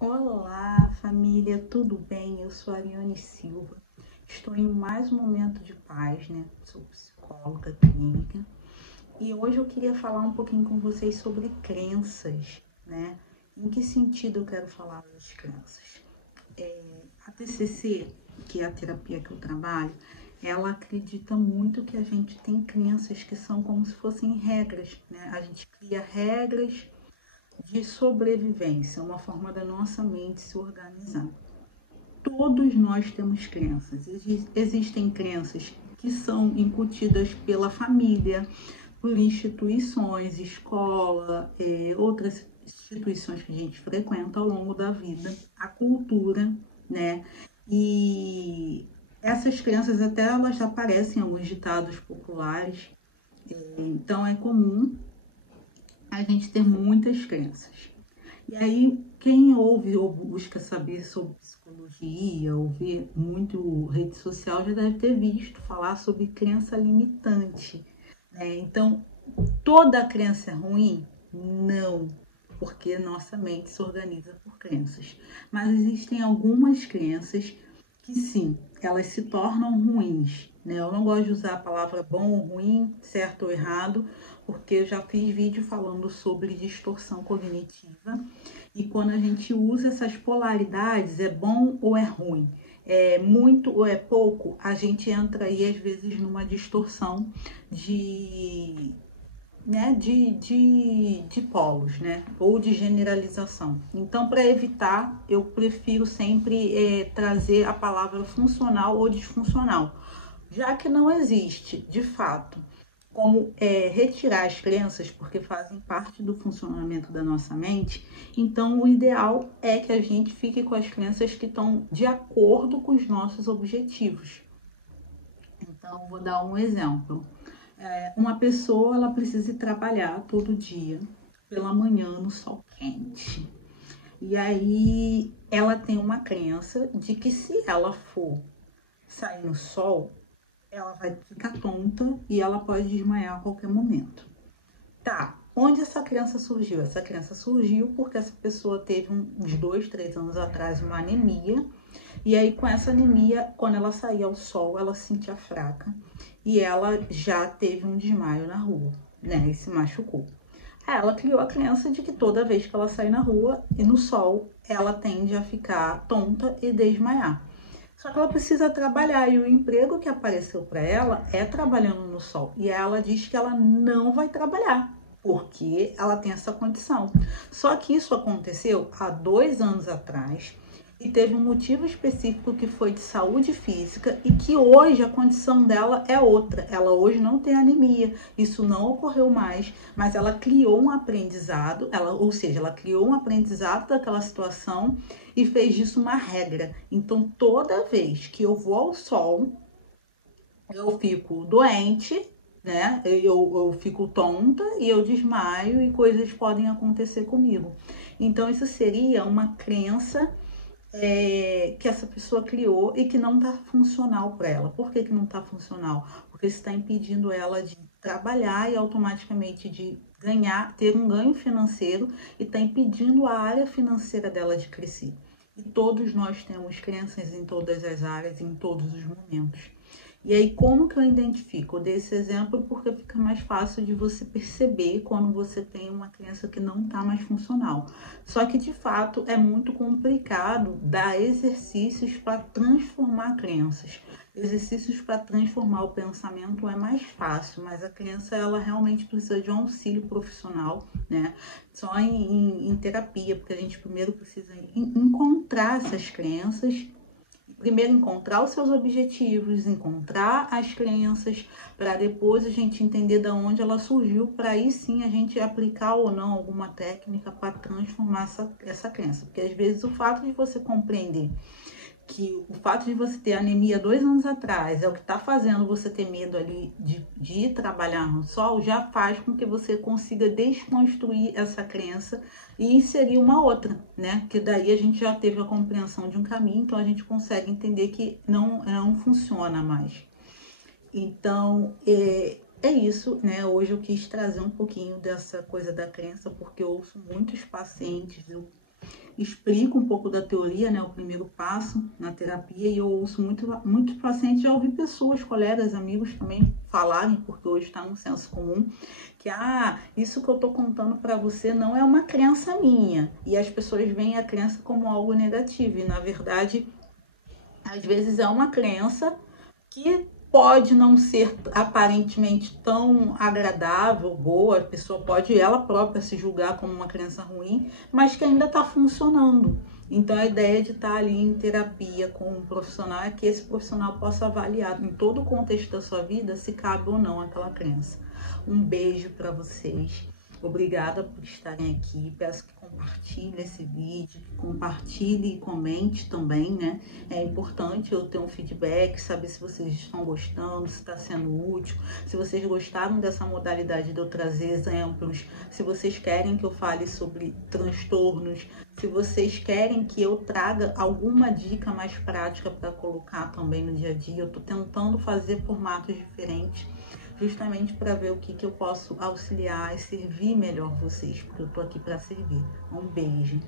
Olá, família, tudo bem? Eu sou a Ariane Silva. Estou em mais um momento de paz, né? Sou psicóloga clínica e hoje eu queria falar um pouquinho com vocês sobre crenças, né? Em que sentido eu quero falar das crenças? A TCC, que é a terapia que eu trabalho, ela acredita muito que a gente tem crenças que são como se fossem regras, né? A gente cria regras de sobrevivência, uma forma da nossa mente se organizar. Todos nós temos crenças. Existem crenças que são incutidas pela família, por instituições, escola, outras instituições que a gente frequenta ao longo da vida, a cultura, né? E essas crenças até elas aparecem em alguns ditados populares. Então é comum a gente ter muitas crenças. E aí, quem ouve ou busca saber sobre psicologia, ou vê muito rede social, já deve ter visto falar sobre crença limitante, né? Então, toda crença é ruim? Não, porque nossa mente se organiza por crenças. Mas existem algumas crenças que sim, elas se tornam ruins, né? Eu não gosto de usar a palavra bom ou ruim, certo ou errado, porque eu já fiz vídeo falando sobre distorção cognitiva e quando a gente usa essas polaridades, é bom ou é ruim, é muito ou é pouco, a gente entra aí às vezes numa distorção de né, de polos, né, ou de generalização. Então, para evitar, eu prefiro sempre trazer a palavra funcional ou disfuncional, já que não existe, de fato, como retirar as crenças, porque fazem parte do funcionamento da nossa mente. Então, o ideal é que a gente fique com as crenças que estão de acordo com os nossos objetivos. Então, vou dar um exemplo. Uma pessoa ela precisa ir trabalhar todo dia pela manhã no sol quente. E aí ela tem uma crença de que se ela for sair no sol, ela vai ficar tonta e ela pode desmaiar a qualquer momento. Tá, onde essa crença surgiu? Essa crença surgiu porque essa pessoa teve uns 2, 3 anos atrás uma anemia. E aí, com essa anemia, quando ela saía ao sol, ela se sentia fraca e ela já teve um desmaio na rua, né? E se machucou. Aí ela criou a crença de que toda vez que ela sai na rua e no sol, ela tende a ficar tonta e desmaiar. Só que ela precisa trabalhar e o emprego que apareceu para ela é trabalhando no sol. E ela diz que ela não vai trabalhar porque ela tem essa condição. Só que isso aconteceu há 2 anos atrás e teve um motivo específico que foi de saúde física e que hoje a condição dela é outra. Ela hoje não tem anemia, isso não ocorreu mais, mas ela criou um aprendizado, ou seja, ela criou um aprendizado daquela situação e fez disso uma regra. Então, toda vez que eu vou ao sol, eu fico doente, né? Eu fico tonta e eu desmaio e coisas podem acontecer comigo. Então, isso seria uma crença que essa pessoa criou e que não está funcional para ela. Por que não está funcional? Porque está impedindo ela de trabalhar e automaticamente de ganhar, ter um ganho financeiro e está impedindo a área financeira dela de crescer. E todos nós temos crenças em todas as áreas, em todos os momentos. E aí, como que eu identifico? Eu dei esse exemplo porque fica mais fácil de você perceber quando você tem uma crença que não está mais funcional. Só que, de fato, é muito complicado dar exercícios para transformar crenças. Exercícios para transformar o pensamento é mais fácil, mas a crença, ela realmente precisa de um auxílio profissional, né? Só em terapia, porque a gente primeiro precisa encontrar essas crenças, primeiro encontrar os seus objetivos, encontrar as crenças, para depois a gente entender de onde ela surgiu, para aí sim a gente aplicar ou não alguma técnica para transformar essa crença. Porque às vezes o fato de você compreender que o fato de você ter anemia 2 anos atrás é o que está fazendo você ter medo ali de ir trabalhar no sol, já faz com que você consiga desconstruir essa crença e inserir uma outra, né? Que daí a gente já teve a compreensão de um caminho, então a gente consegue entender que não funciona mais. Então, é isso, né? Hoje eu quis trazer um pouquinho dessa coisa da crença, porque eu ouço muitos pacientes, explico um pouco da teoria, né, o primeiro passo na terapia, e eu ouço muitos pacientes, já ouvi pessoas, colegas, amigos também falarem, porque hoje está no senso comum, que isso que eu estou contando para você não é uma crença minha, e as pessoas veem a crença como algo negativo, e na verdade, às vezes é uma crença que pode não ser aparentemente tão agradável, boa, a pessoa pode ela própria se julgar como uma crença ruim, mas que ainda está funcionando. Então a ideia de estar ali em terapia com um profissional é que esse profissional possa avaliar em todo o contexto da sua vida se cabe ou não aquela crença. Um beijo para vocês. Obrigada por estarem aqui. Peço que compartilhe esse vídeo, que compartilhe e comente também, né? É importante eu ter um feedback, saber se vocês estão gostando, se está sendo útil, se vocês gostaram dessa modalidade de eu trazer exemplos, se vocês querem que eu fale sobre transtornos, se vocês querem que eu traga alguma dica mais prática para colocar também no dia a dia. Eu estou tentando fazer formatos diferentes, justamente para ver o que eu posso auxiliar e servir melhor vocês, porque eu tô aqui para servir. Um beijo.